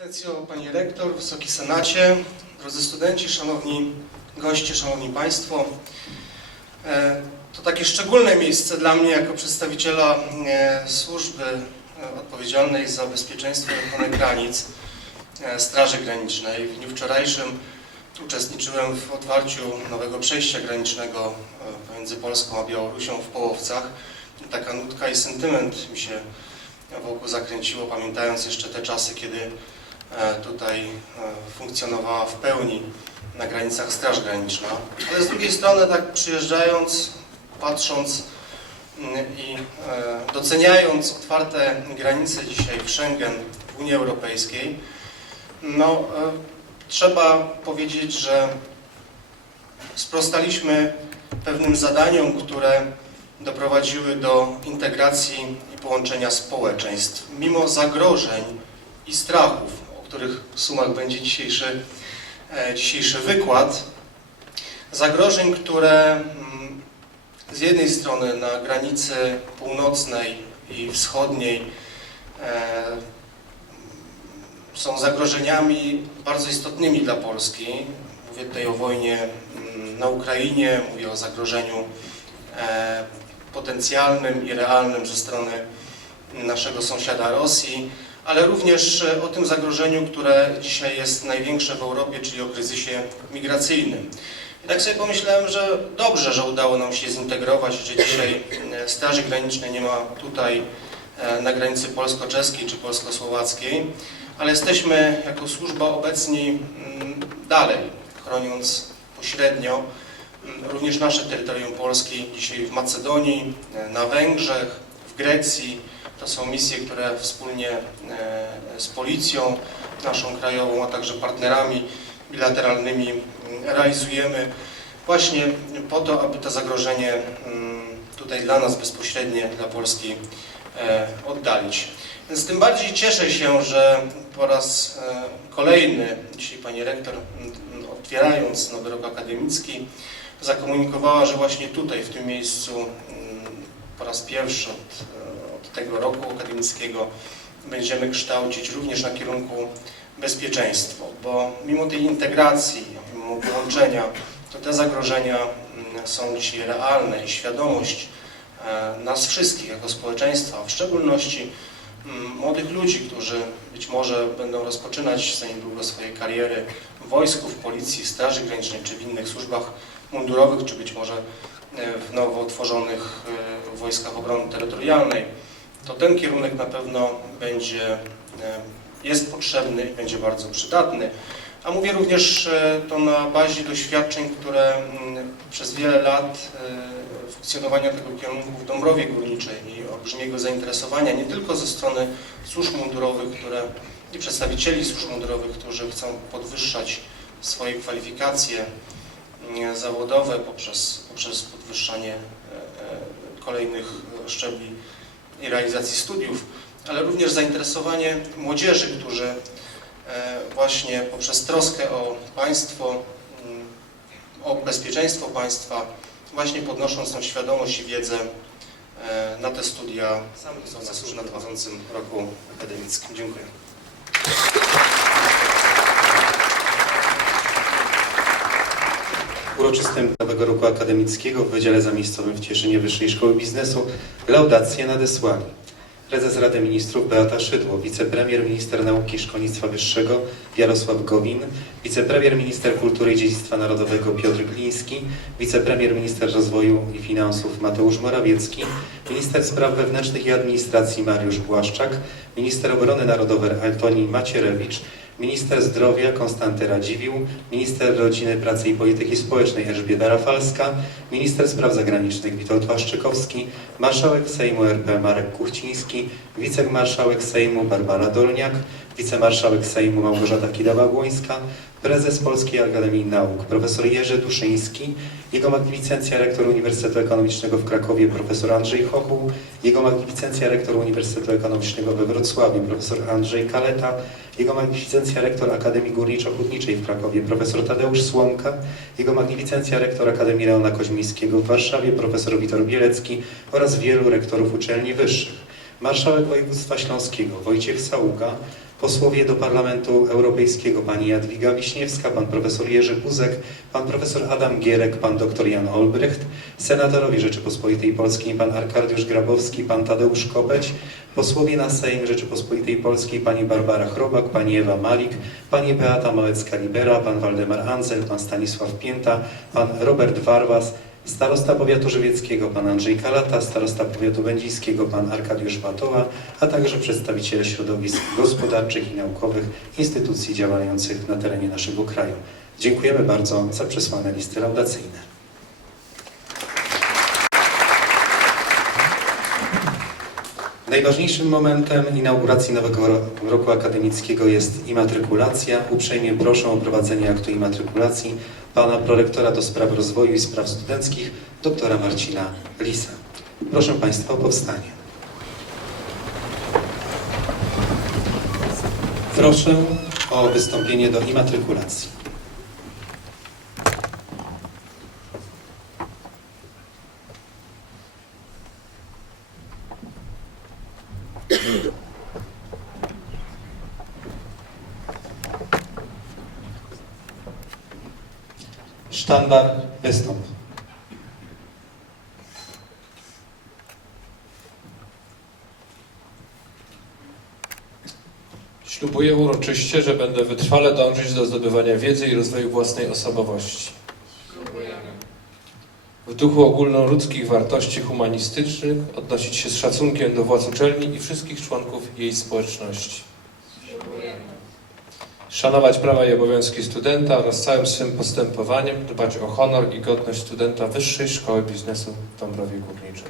Ekscelencjo, Pani Rektor, Wysoki Senacie, drodzy studenci, Szanowni goście, Szanowni Państwo. E, To takie szczególne miejsce dla mnie jako przedstawiciela e, służby e, odpowiedzialnej za bezpieczeństwo i ochronę granic Straży Granicznej. W dniu wczorajszym uczestniczyłem w otwarciu nowego przejścia granicznego pomiędzy Polską a Białorusią w Połowcach. Taka nutka i sentyment mi się wokół zakręciło, pamiętając jeszcze te czasy, kiedy tutaj e, funkcjonowała w pełni na granicach Straż Graniczna. Ale z drugiej strony, tak przyjeżdżając, patrząc mm, i e, doceniając otwarte granice dzisiaj w Schengen, w Unii Europejskiej, no, e, trzeba powiedzieć, że sprostaliśmy pewnym zadaniom, które doprowadziły do integracji i połączenia społeczeństw. Mimo zagrożeń i strachów, których sumach będzie dzisiejszy, e, dzisiejszy wykład, zagrożeń, które mm, z jednej strony na granicy północnej i wschodniej e, są zagrożeniami bardzo istotnymi dla Polski. Mówię tutaj o wojnie mm, na Ukrainie, mówię o zagrożeniu e, potencjalnym i realnym ze strony naszego sąsiada Rosji, ale również e, o tym zagrożeniu, które dzisiaj jest największe w Europie, czyli o kryzysie migracyjnym. I tak sobie pomyślałem, że dobrze, że udało nam się zintegrować, że dzisiaj e, Straży Granicznej nie ma tutaj e, na granicy polsko-czeskiej czy polsko-słowackiej, ale jesteśmy jako służba obecni dalej, chroniąc pośrednio również nasze terytorium Polski, dzisiaj w Macedonii, na Węgrzech, w Grecji. To są misje, które wspólnie e, z policją naszą krajową, a także partnerami bilateralnymi realizujemy właśnie po to, aby to zagrożenie tutaj dla nas bezpośrednie, dla Polski e, oddalić. Więc tym bardziej cieszę się, że po raz e, kolejny dzisiaj Pani Rektor, otwierając nowy rok akademicki, zakomunikowała, że właśnie tutaj, w tym miejscu, po raz pierwszy od tego roku akademickiego będziemy kształcić również na kierunku bezpieczeństwo, bo mimo tej integracji, mimo połączenia, to te zagrożenia mm, są dzisiaj realne i świadomość e, nas wszystkich jako społeczeństwa, w szczególności mm, młodych ludzi, którzy być może będą rozpoczynać za swoje kariery w wojsku, w policji, straży granicznej czy w innych służbach mundurowych, czy być może e, w nowo utworzonych e, wojskach obrony terytorialnej, to ten kierunek na pewno będzie, e, jest potrzebny i będzie bardzo przydatny. A mówię również e, to na bazie doświadczeń, które przez wiele lat e, funkcjonowania tego kierunku w Dąbrowie Górniczej i olbrzymiego zainteresowania nie tylko ze strony służb mundurowych, które i przedstawicieli służb mundurowych, którzy chcą podwyższać swoje kwalifikacje zawodowe poprzez, poprzez podwyższanie kolejnych szczebli i realizacji studiów, ale również zainteresowanie młodzieży, którzy e, właśnie poprzez troskę o państwo, mm, o bezpieczeństwo państwa, właśnie podnosząc tą świadomość i wiedzę e, na te studia, w nadchodzącym roku akademickim. Dziękuję. Uroczystym nowego roku akademickiego w Wydziale Zamiejscowym w Cieszynie Wyższej Szkoły Biznesu. Laudację nadesłali prezes Rady Ministrów Beata Szydło, wicepremier minister nauki i szkolnictwa wyższego Jarosław Gowin, wicepremier minister kultury i dziedzictwa narodowego Piotr Gliński, wicepremier minister rozwoju i finansów Mateusz Morawiecki, minister spraw wewnętrznych i administracji Mariusz Błaszczak, minister obrony narodowej Antoni Macierewicz, Minister Zdrowia Konstanty Radziwiłł, Minister Rodziny, Pracy i Polityki Społecznej Elżbieta Rafalska, Minister Spraw Zagranicznych Witold Waszczykowski, Marszałek Sejmu RP Marek Kuchciński, Wicemarszałek Sejmu Barbara Dolniak, Wicemarszałek Sejmu Małgorzata Kidawa-Błońska, Prezes Polskiej Akademii Nauk Profesor Jerzy Duszyński, Jego Magnificencja Rektor Uniwersytetu Ekonomicznego w Krakowie Profesor Andrzej Chochuł, Jego Magnificencja Rektor Uniwersytetu Ekonomicznego we Wrocławiu Profesor Andrzej Kaleta, Jego Magnificencja Rektor Akademii Górniczo-Hutniczej w Krakowie Profesor Tadeusz Słomka, Jego Magnificencja Rektor Akademii Leona Koźmińskiego w Warszawie Profesor Witor Bielecki oraz wielu rektorów uczelni wyższych. Marszałek Województwa Śląskiego Wojciech Saługa, posłowie do Parlamentu Europejskiego pani Jadwiga Wiśniewska, pan profesor Jerzy Buzek, pan profesor Adam Gierek, pan dr Jan Olbrycht, senatorowie Rzeczypospolitej Polskiej pan Arkadiusz Grabowski, pan Tadeusz Kopeć, posłowie na Sejm Rzeczypospolitej Polskiej pani Barbara Chrobak, pani Ewa Malik, pani Beata Małecka-Libera, pan Waldemar Andzel, pan Stanisław Pięta, pan Robert Warwas, starosta powiatu żywieckiego pan Andrzej Kalata, starosta powiatu będzińskiego pan Arkadiusz Batoła, a także przedstawiciele środowisk gospodarczych i naukowych instytucji działających na terenie naszego kraju. Dziękujemy bardzo za przesłane listy laudacyjne. Najważniejszym momentem inauguracji nowego ro- roku akademickiego jest imatrykulacja. Uprzejmie proszę o prowadzenie aktu imatrykulacji pana prorektora do spraw rozwoju i spraw studenckich, doktora Marcina Lisa. Proszę Państwa o powstanie. Proszę o wystąpienie do imatrykulacji. Sztandar, wystąp. Ślubuję uroczyście, że będę wytrwale dążyć do zdobywania wiedzy i rozwoju własnej osobowości. W duchu ogólnoludzkich wartości humanistycznych odnosić się z szacunkiem do władz uczelni i wszystkich członków jej społeczności. Szanować prawa i obowiązki studenta oraz całym swym postępowaniem dbać o honor i godność studenta Wyższej Szkoły Biznesu w Dąbrowie Górniczej.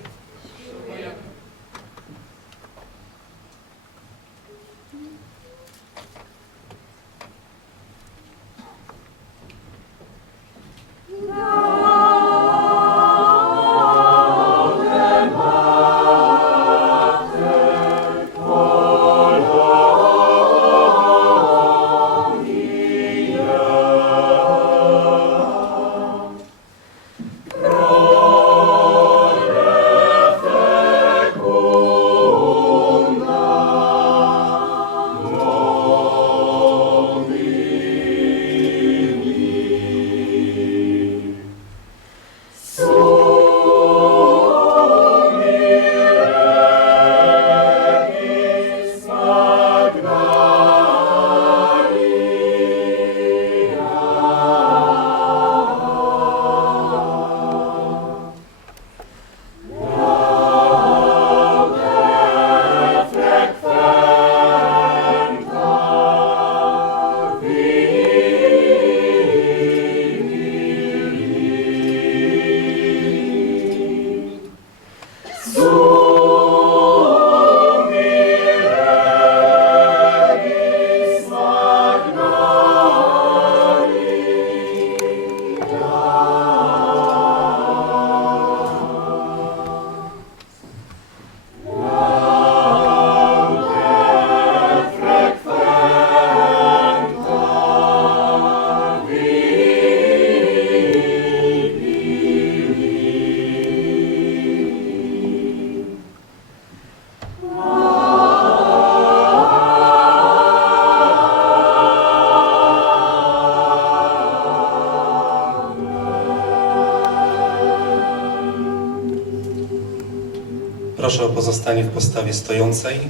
Proszę o pozostanie w postawie stojącej.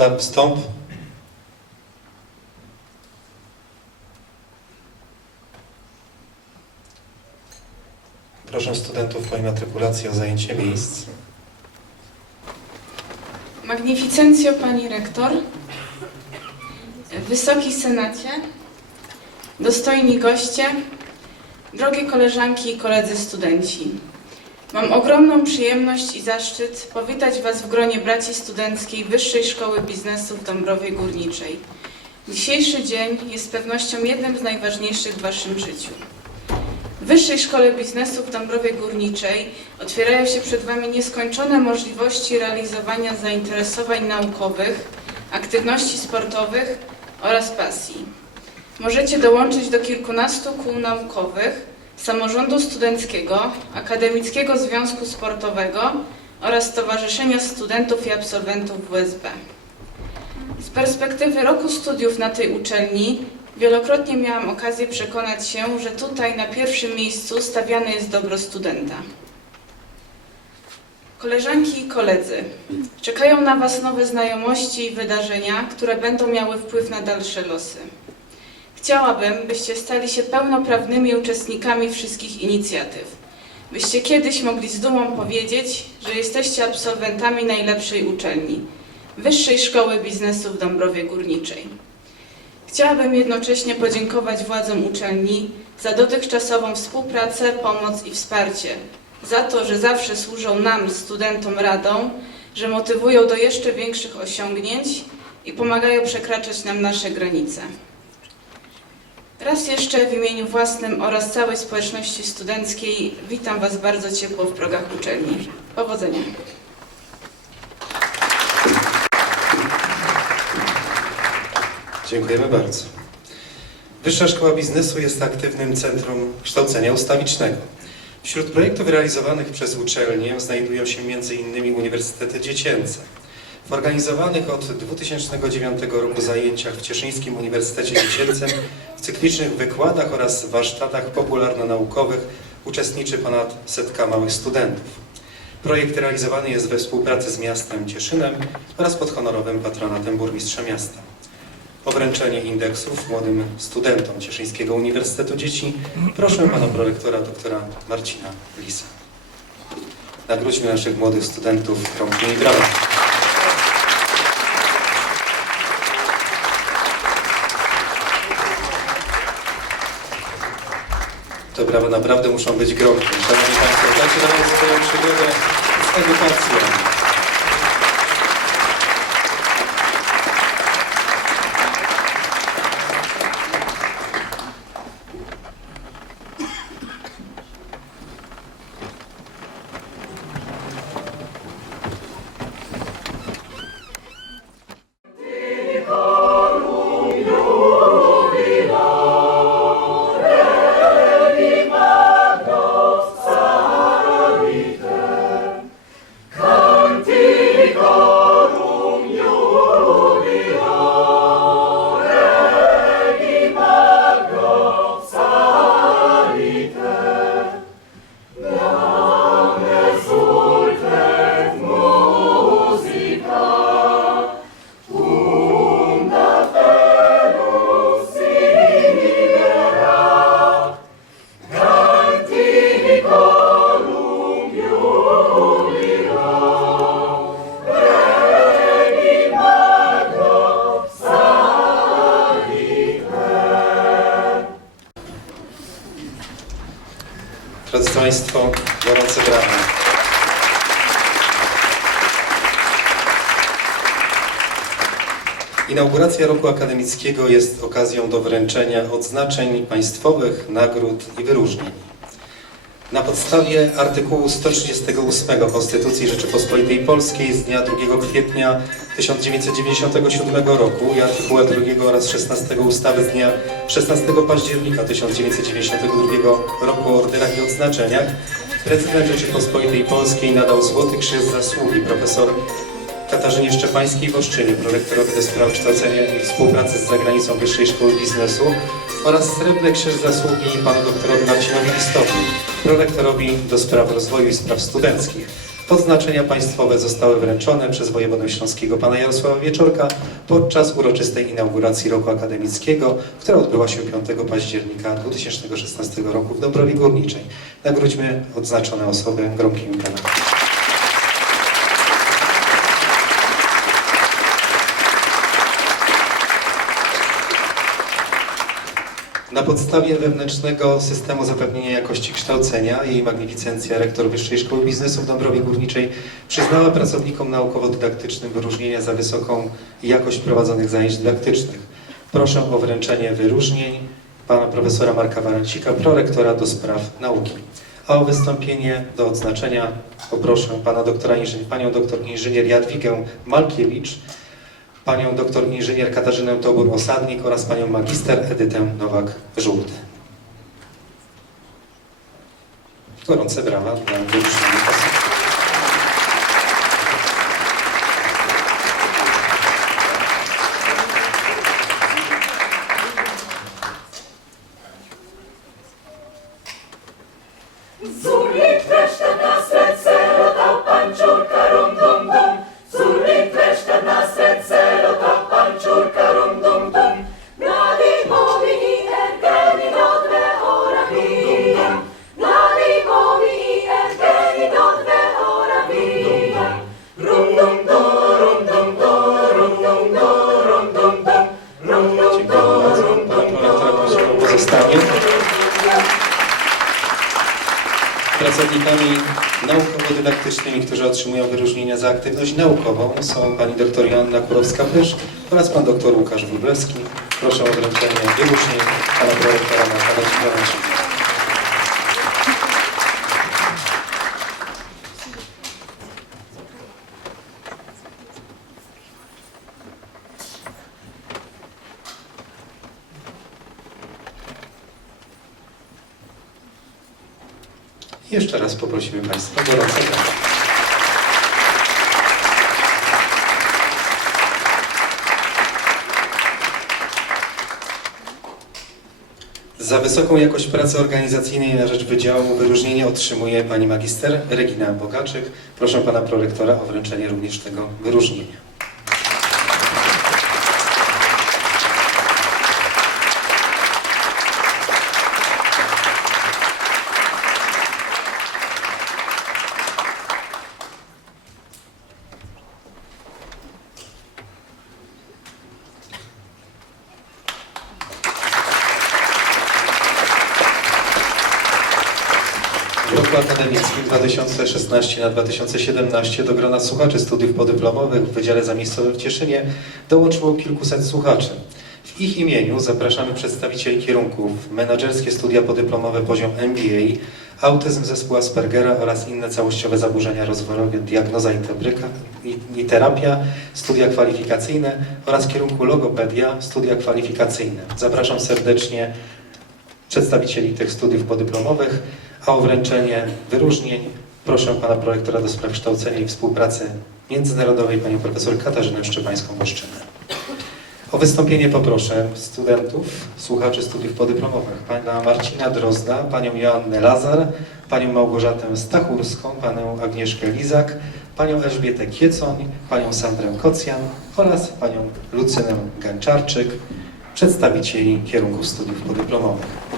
Wygląda wstąp? Proszę studentów po immatrykulacji o zajęcie miejsc. Magnificencjo Pani Rektor, Wysoki Senacie, dostojni goście, drogie koleżanki i koledzy studenci. Mam ogromną przyjemność i zaszczyt powitać Was w gronie braci studenckiej Wyższej Szkoły Biznesu w Dąbrowie Górniczej. Dzisiejszy dzień jest z pewnością jednym z najważniejszych w Waszym życiu. W Wyższej Szkole Biznesu w Dąbrowie Górniczej otwierają się przed Wami nieskończone możliwości realizowania zainteresowań naukowych, aktywności sportowych oraz pasji. Możecie dołączyć do kilkunastu kół naukowych, samorządu studenckiego, Akademickiego Związku Sportowego oraz Stowarzyszenia Studentów i Absolwentów WSB. Z perspektywy roku studiów na tej uczelni wielokrotnie miałam okazję przekonać się, że tutaj na pierwszym miejscu stawiane jest dobro studenta. Koleżanki i koledzy, czekają na Was nowe znajomości i wydarzenia, które będą miały wpływ na dalsze losy. Chciałabym, byście stali się pełnoprawnymi uczestnikami wszystkich inicjatyw. Byście kiedyś mogli z dumą powiedzieć, że jesteście absolwentami najlepszej uczelni Wyższej Szkoły Biznesu w Dąbrowie Górniczej. Chciałabym jednocześnie podziękować władzom uczelni za dotychczasową współpracę, pomoc i wsparcie, za to, że zawsze służą nam, studentom, radą, że motywują do jeszcze większych osiągnięć i pomagają przekraczać nam nasze granice. Raz jeszcze w imieniu własnym oraz całej społeczności studenckiej witam Was bardzo ciepło w progach uczelni. Powodzenia! Dziękujemy bardzo. Wyższa Szkoła Biznesu jest aktywnym centrum kształcenia ustawicznego. Wśród projektów realizowanych przez uczelnię znajdują się m.in. uniwersytety dziecięce. W organizowanych od 2009 roku zajęciach w Cieszyńskim Uniwersytecie Dziecięcym, w cyklicznych wykładach oraz warsztatach popularno-naukowych uczestniczy ponad setka małych studentów. Projekt realizowany jest we współpracy z miastem Cieszynem oraz pod honorowym patronatem burmistrza miasta. O wręczenie indeksów młodym studentom Cieszyńskiego Uniwersytetu Dzieci proszę pana prorektora doktora Marcina Lisa. Nagródźmy naszych młodych studentów krągiem i Te brawa naprawdę muszą być gromkie. Szanowni Państwo, zaczynamy swoją przygodę z edukacją. Inauguracja roku akademickiego jest okazją do wręczenia odznaczeń państwowych, nagród i wyróżnień. Na podstawie artykułu 138 Konstytucji Rzeczypospolitej Polskiej z dnia 2 kwietnia 1997 roku i artykułu 2 oraz 16 ustawy z dnia 16 października 1992 roku o ordynach i odznaczeniach prezydent Rzeczypospolitej Polskiej nadał Złoty Krzyż Zasługi profesor Katarzynie Szczepańskiej-Woszczynie, prorektorowi do spraw kształcenia i współpracy z zagranicą Wyższej Szkoły Biznesu oraz Srebrny Krzyż Zasługi panu doktorowi Marcinowi Listowi, prorektorowi do spraw rozwoju i spraw studenckich. Odznaczenia państwowe zostały wręczone przez wojewodę śląskiego pana Jarosława Wieczorka podczas uroczystej inauguracji roku akademickiego, która odbyła się 5 października 2016 roku w Dąbrowie Górniczej. Nagródźmy odznaczone osoby gromkimi brawami. Na podstawie wewnętrznego systemu zapewnienia jakości kształcenia jej magnificencja rektor Wyższej Szkoły Biznesu w Dąbrowie Górniczej przyznała pracownikom naukowo-dydaktycznym wyróżnienia za wysoką jakość prowadzonych zajęć dydaktycznych. Proszę o wręczenie wyróżnień pana profesora Marka Warancika, prorektora do spraw nauki. A o wystąpienie do odznaczenia poproszę pana doktora panią doktor inżynier Jadwigę Malkiewicz, panią doktor inżynier Katarzynę Tobur-Osadnik oraz panią magister Edytę Nowak-Żółty. Gorące brawa dla wyróżnionych osób. Pracownikami naukowo-dydaktycznymi, którzy otrzymują wyróżnienia za aktywność naukową są pani dr Joanna Kurowska-Pysz oraz pan dr Łukasz Wróblewski. Proszę o wręczenie wyróżnień pana prorektora Marka Wacika. Jeszcze raz poprosimy Państwa gorąco. Za wysoką jakość pracy organizacyjnej na rzecz Wydziału wyróżnienie otrzymuje pani magister Regina Bogaczyk. Proszę pana prorektora o wręczenie również tego wyróżnienia. W roku akademickim 2016 na 2017 do grona słuchaczy studiów podyplomowych w Wydziale Zamiejscowym w Cieszynie dołączyło kilkuset słuchaczy. W ich imieniu zapraszamy przedstawicieli kierunków menedżerskie studia podyplomowe poziom MBA, autyzm zespół Aspergera oraz inne całościowe zaburzenia rozwojowe, diagnoza i, terapia, studia kwalifikacyjne oraz kierunku logopedia, studia kwalifikacyjne. Zapraszam serdecznie przedstawicieli tych studiów podyplomowych, a o wręczenie wyróżnień proszę pana prorektora do spraw kształcenia i współpracy międzynarodowej panią profesor Katarzynę Szczepańską-Boszczynę. O wystąpienie poproszę studentów, słuchaczy studiów podyplomowych, pana Marcina Drozda, panią Joannę Lazar, panią Małgorzatę Stachurską, panią Agnieszkę Lizak, panią Elżbietę Kiecoń, panią Sandrę Kocjan oraz panią Lucynę Gęczarczyk, przedstawicieli kierunków studiów podyplomowych.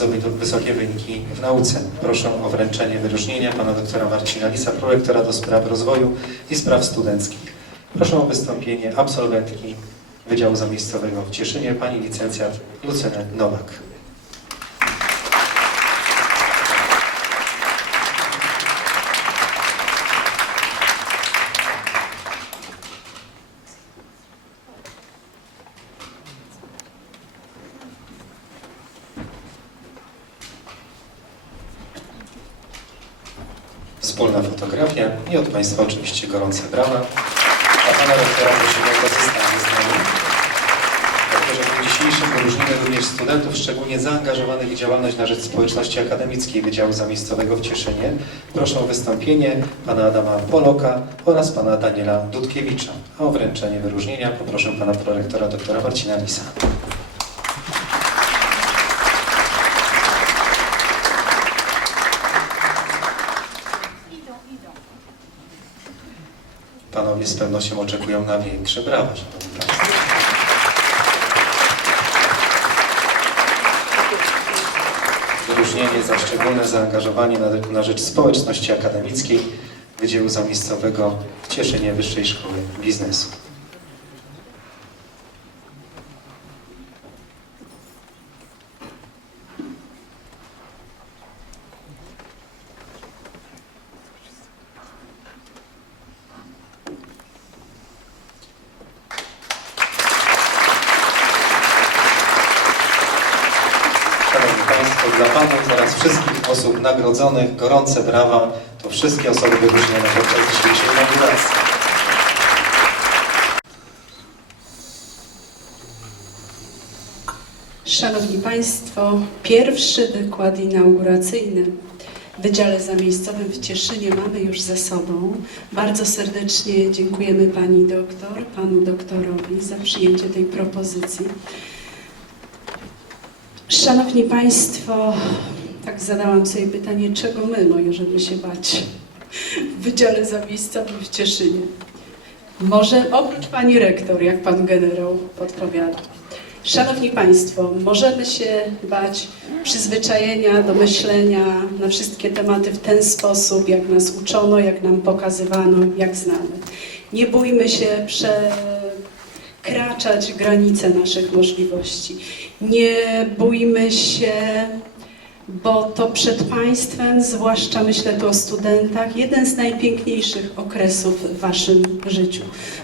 Bardzo wy- wysokie wyniki w nauce. Proszę o wręczenie wyróżnienia pana doktora Marcina Lisa, prorektora do spraw rozwoju i spraw studenckich. Proszę o wystąpienie absolwentki Wydziału Zamiejscowego w Cieszynie, pani licencjat Lucynę Nowak. I od Państwa oczywiście gorące brawa. A Pana rektora prosimy o zostanie z nami. Doktorze, w dniu dzisiejszym wyróżnimy również studentów szczególnie zaangażowanych w działalność na rzecz społeczności akademickiej Wydziału Zamiejscowego w Cieszynie. Proszę o wystąpienie Pana Adama Poloka oraz Pana Daniela Dudkiewicza. A o wręczenie wyróżnienia poproszę Pana prorektora doktora Marcina Lisa. Panowie z pewnością oczekują na większe brawa, Szanowni Państwo. Wyróżnienie za szczególne zaangażowanie na, na rzecz społeczności akademickiej Wydziału Zamiejscowego w Cieszynie Wyższej Szkoły Biznesu. Szanowni Państwo, dla Panów oraz wszystkich osób nagrodzonych gorące brawa to wszystkie osoby wyróżnione podczas dzisiejszej inauguracji. Szanowni Państwo, pierwszy wykład inauguracyjny w Wydziale Zamiejscowym w Cieszynie mamy już za sobą. Bardzo serdecznie dziękujemy Pani doktor, Panu doktorowi za przyjęcie tej propozycji. Szanowni Państwo, tak zadałam sobie pytanie, czego my możemy się bać w Wydziale Zamiejscowym w Cieszynie? Może oprócz Pani rektor, jak Pan generał podpowiada. Szanowni Państwo, możemy się bać przyzwyczajenia do myślenia na wszystkie tematy w ten sposób, jak nas uczono, jak nam pokazywano, jak znamy. Nie bójmy się przekraczać granice naszych możliwości. Nie bójmy się, bo to przed Państwem, zwłaszcza myślę tu o studentach, jeden z najpiękniejszych okresów w Waszym życiu.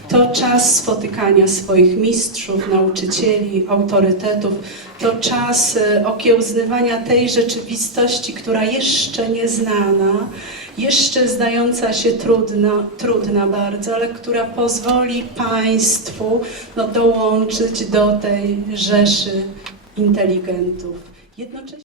To czas spotykania swoich mistrzów, nauczycieli, autorytetów. To czas e, okiełznywania tej rzeczywistości, która jeszcze nieznana, jeszcze zdająca się trudna, trudna bardzo, ale która pozwoli Państwu no, dołączyć do tej rzeszy inteligentów. Jednocześnie